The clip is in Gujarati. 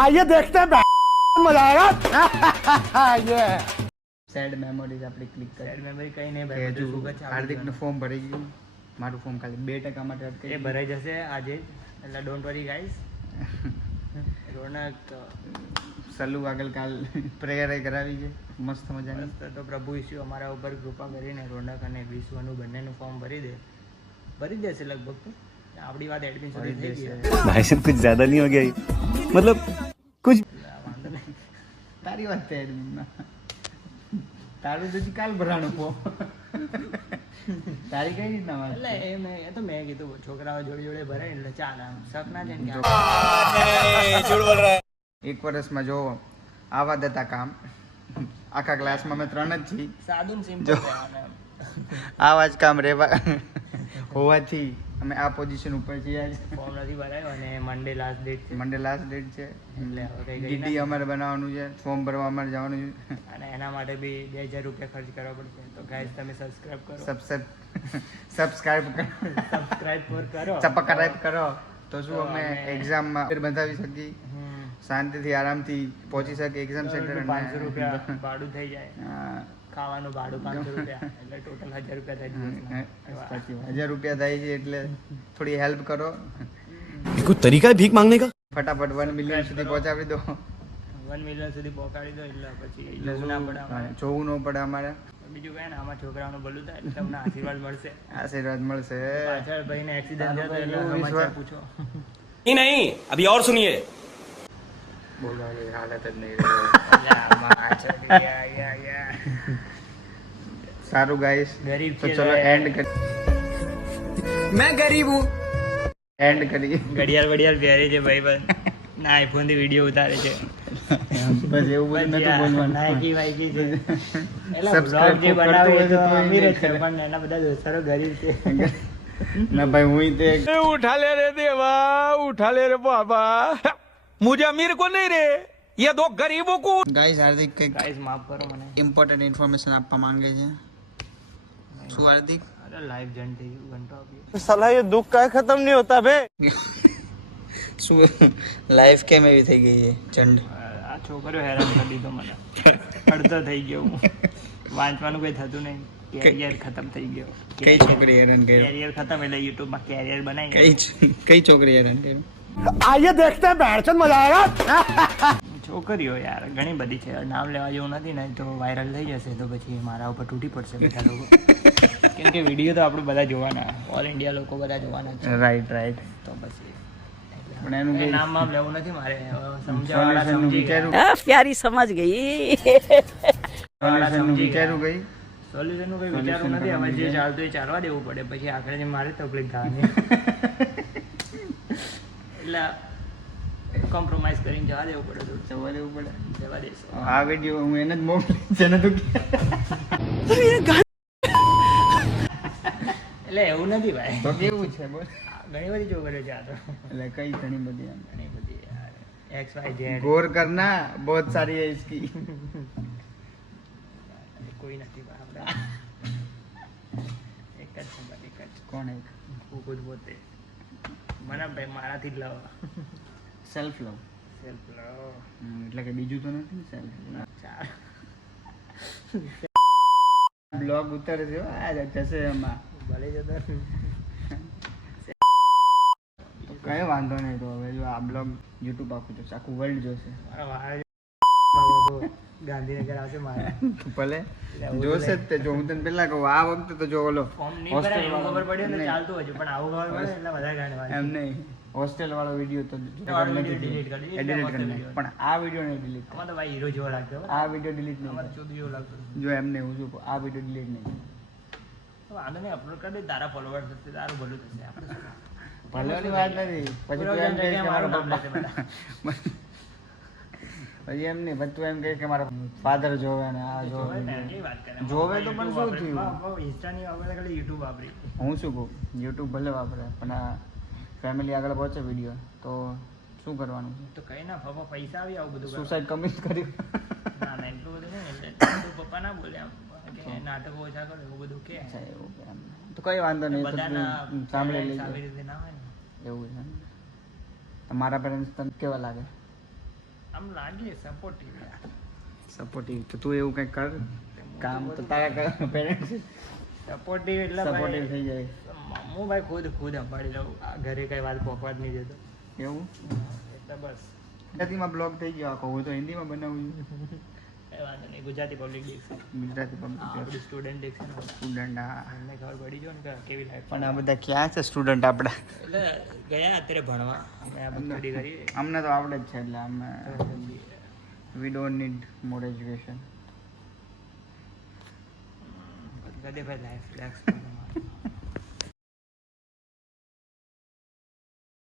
आइए देखते हैं मजा आएगा ये સેડ મેમોરીઝ આપણે ક્લિક કરી. સેડ મેમરી કઈ નહીં કે ભાઈ, હજુ બધું સુગત છે. હાર્દિકનું ફોર્મ ભરાઈ ગયું. મારું ફોર્મ ખાલી 2% માટે એ અટકાઈ ભરાઈ જશે આજે જ, એટલે ડોન્ટ વરી ગાઈસ. રોનક સલ્લુ આગળ કાલ પ્રેયર કરાવી છે મસ્ત મજાની. મસ્ત. તો પ્રભુ ઈસુ અમારા ઉપર કૃપા કરીને રોનક અને વિશ્વનું બંનેનું ફોર્મ ભરી દેશે લગભગ. તો આપણી વાત એડમિન સુધી થઈ ગઈ છે. भाई साहब कुछ ज्यादा नहीं हो गया मतलब कुछ વાંધો નહીં. તારી વાત છે એડમિનમાં. તારું તો કાલ ભરાણું ફોર્મ. તારી કઈ રીતના વાત એટલે છે? એ તો મેં કીધું છોકરાઓ જોડે જોડે ભરાય એટલે ચાલ, આમ શક ના છે ને કે એક વર્ષમાં જો આવા દેતા કામ આખા ક્લાસમાં અમે 3 જ છીએ. સાદું ને સિમ્પલ જો. રહેવાનું. આવા જ કામ રહેવા હોવાથી અમે આ પોઝિશન ઉપર છીએ આજ. ફોર્મ નથી ભરાયો અને મંડે લાસ્ટ ડેટ છે. મંડે લાસ્ટ ડેટ છે એટલે હવે કઈ કરી ડીડી અમારે બનાવવાનું છે, ફોર્મ ભરવા અમારે જવાનું છે. અને એના માટે બી 2000 રૂપિયા ખર્ચ કરવા પડશે. તો ગાઈસ તમે સબસ્ક્રાઇબ કરો, સબસ્ક્રાઇબ કરો, કરો સબસ્ક્રાઇબ કરો તો શું તો અમે અમે એક્ઝામમાં બંધાવી શકીએ, હમ. શાંતિથી આરામથી પહોંચી શકીએ એક્ઝામ સેન્ટર. 500 રૂપિયા ભાડું થઈ જાય, ખાવાનું ભાડું 500 રૂપિયા, એટલે ટોટલ 1000 રૂપિયા થાય દિવસના. એવા. 1000 રૂપિયા થાય છે એટલે થોડી હેલ્પ કરો. कोई तरीका है भीख मांगने का ફટાફટ 1 મિલિયન સુધી પહોંચાડી દો 1 મિલિયન સુધી પહોંચાડી દો એટલે પછી એટલે જોવું ના પડે અમારે. જોવું ન પડે અમારે. બીજું કઈ ને, આમાં છોકરાઓનું ભલું થાય એટલે તમને આશીર્વાદ મળશે. આશીર્વાદ મળશે. પાછળ ભાઈને એક્સિડન્ટ થયો તો એટલે તારું સમાચાર વિશ્વાસ. પૂછો. नहीं नहीं अभी और सुनिए બોલવાની હાલત જ નહીં રહે. એટલે આમાં પાછળ યા. સારું ગાઈસ, ગરીબ તો છે ચલો ભાઈ. એન્ડ કરી. मैं गरीब हूँ એન્ડ કરી ઘડિયાળ પહેરે છે ભાઈ બસ. ના આઈફોન થી વિડીયો ઉતારે છે. બસ એવું બધું નતું બોલવાનું. નાઈકી વાઈકી છે. એટલે Subscribe vlog જે કરતું બનાવે હોય એ તો તો તોય અમીર જ નહીં છે, કરે. પણ એના બધા દોસ્તારો ગરીબ છે. ના ભાઈ હું તે उठा ले रे देवा उठा ले रे बाबा मुझे अमीर को नहीं रे ये दो गरीबों को. ગાઈસ હાર્દિક કંઈક ગાઈસ માફ કરો મને. ઇમ્પોર્ટન્ટ ઇન્ફોર્મેશન આપવા માંગે છે. શું હાર્દિક? અરે લાઈવ જન થઈ ગયું, ઘંટો આપ્યો. साला ये दुख का खत्म नहीं होता बे શું લાઈફ કેમ એવી થઈ ગઈ છે ચંડ? આ છોકરો હેરાન કરી દીધો મને. અડધો થઈ ગયો હું. વાંચવાનું કઈ થતું નહીં. કેરિયર ખતમ થઈ ગયો. કઈ છોકરી હેરાન કર્યો? કેરિયર ખતમ એટલે યુટ્યુબ માં કેરિયર બનાવી. કઈ છોકરી હેરાન કર્યો? आइए देखते हैं बैठचंद मजा आएगा છોકરીઓ યાર ઘણી બધી છે, નામ લેવા જેવું નથી ને, તો વાયરલ થઈ જશે તો પછી મારા ઉપર તૂટી પડશે બધા લોકો. કેમ કે વિડીયો તો આપણે બધા જોવાના, ઓલ ઇન્ડિયા લોકો બધા જોવાના છે. રાઈટ. તો પછી પણ એનું એ કઈ નામ નામ લેવું નથી મારે. સમજાવવાળા સોલ્યુશન સમજી ગયા. વિચારું प्यारी समझ गई સોલ્યુશન વિચારું કઈ સોલ્યુશનનું કંઈ વિચારવું નથી. હવે જે ચાલતું એ ચાલવા દેવું પડે, પછી આખરે જે મારે તકલીફ થવાની. એટલે કોમ્પ્રોમાઇઝ કરીને જવા દેવું પડે. જવા દેવું પડે. જવા દઈશું. આ વિડીયો હું એને જ મોકલી છે ને તું એટલે એવું નથી ભાઈ, તો કેવું છે બોલ. ઘણી બધી છોકરીઓ છે આ તો. એટલે કઈ ઘણી બધી એમ ઘણી બધી યાર. XYZ ગौर करना बहुत सारी है इसकी. કોઈ નથી ભાઈ આપણે. એક જ છે ભાઈ, એક જ. કોણ એક? હું ખુદ પોતે મને ભાઈ મારાથી જ લાવવા. Self love. Self love. એટલે કે બીજું તો નથી ને સેલ્ફ ચાલ બ્લોગ ઉતારે છે આ જશે એમાં. ભલે જતો. કઈ વાંધો નહીં. તો હવે જો આ બ્લોગ યુટ્યુબ આખું જોશે, આખું વર્લ્ડ જોશે. મારા વાળ ગાંધીનગર આવશે મારે. ભલે જોશે જ તે. જો હું તને પેલા કહું આ વખતે તો જો ઓલો ફોર્મ નહીં ભરાય એવું ખબર પડી ને ચાલતું હજુ, પણ આવું ખબર પડે એટલે વધારે ગાંઠ એમ નહીં હોસ્ટેલ વાળો વિડીયો તો વાળો video delete કરી દીધો. delete કરી video. નાખ. પણ આ વિડીયો નહીં delete કર. આમાં તો ભાઈ હીરો જેવો લાગતો. આ વિડીયો delete નહીં અમારે કર. ચોદ જેવો લાગતો. જો એમ નહીં હું શું કહું, આ વિડીયો delete નહીં કર. તો વાંધો નહીં, અપલોડ કરી દે. તારા ફોલોવર થશે, તારું ભલું થશે. આપણે શું? ભલેની વાત નથી. પછી તું એમ કહીશ કે મારું મારા નામ લેશે બધા. પછી એમ નહીં પછી તું એમ કહીશ કે મારા ફાધર જોવે ને આ જોવે ને, જોવે. કેવી વાત કરે. જોવે તો પણ શું YouTube થયું? વાપરે. Insta ની વાપરે, ખાલી YouTube વાપરી. હું શું કહું, યુટ્યુબ ભલે વાપરે પણ આ ફેમિલી આગળ પહોંચે વિડીયો તો શું કરવાનું? તો કઈ ના પપ્પા પૈસા આવી આવું બધું કરવા. સુસાઇડ કમિટ કર્યું? ના ના એટલું બધું નહીં. એટલે તો પપ્પા ના બોલે આમ કે નાટકો ઓછા કરો એવું બધું કે. અચ્છા એવું કે એમ. તો કઈ વાંધો નહીં. તો બધાના તું સાંભળી parents લેજે. આવી રીતે ના હોય ને. એવું છે એમ. તમારા પેરેન્ટ્સ તને કેવા લાગે? આમ લાગે સપોર્ટિવ સપોર્ટિવ તો તું એવું કંઈક કર કામ તો તારા પેરેન્ટ્સ સપોર્ટિવ એટલે સપોર્ટિવ ભાઈ થઈ જાય હું ભાઈ ખુદ સંભાળી લઉં આ ઘરે કઈ વાત પોકવા જ નહીં દેતો એવું એટલે બસ ગુજરાતીમાં બ્લોગ થઈ ગયો આખો હું તો હિન્દીમાં બનાવું કઈ વાંધો નહીં ગુજરાતી પબ્લિક દેખશે ગુજરાતી પબ્લિક આપણી સ્ટુડન્ટ દેખશે ને સ્ટુડન્ટ હા અમને ખબર પડી જો ને કે કેવી લાઈફ પણ આ બધા ક્યાં છે સ્ટુડન્ટ આપણા એટલે ગયા અત્યારે ભણવા અમે આ બધું સ્ટડી કરીએ અમને તો આવડે જ છે એટલે અમે we don't need more education કદે ભાઈ લાઈફ રિલેક્સ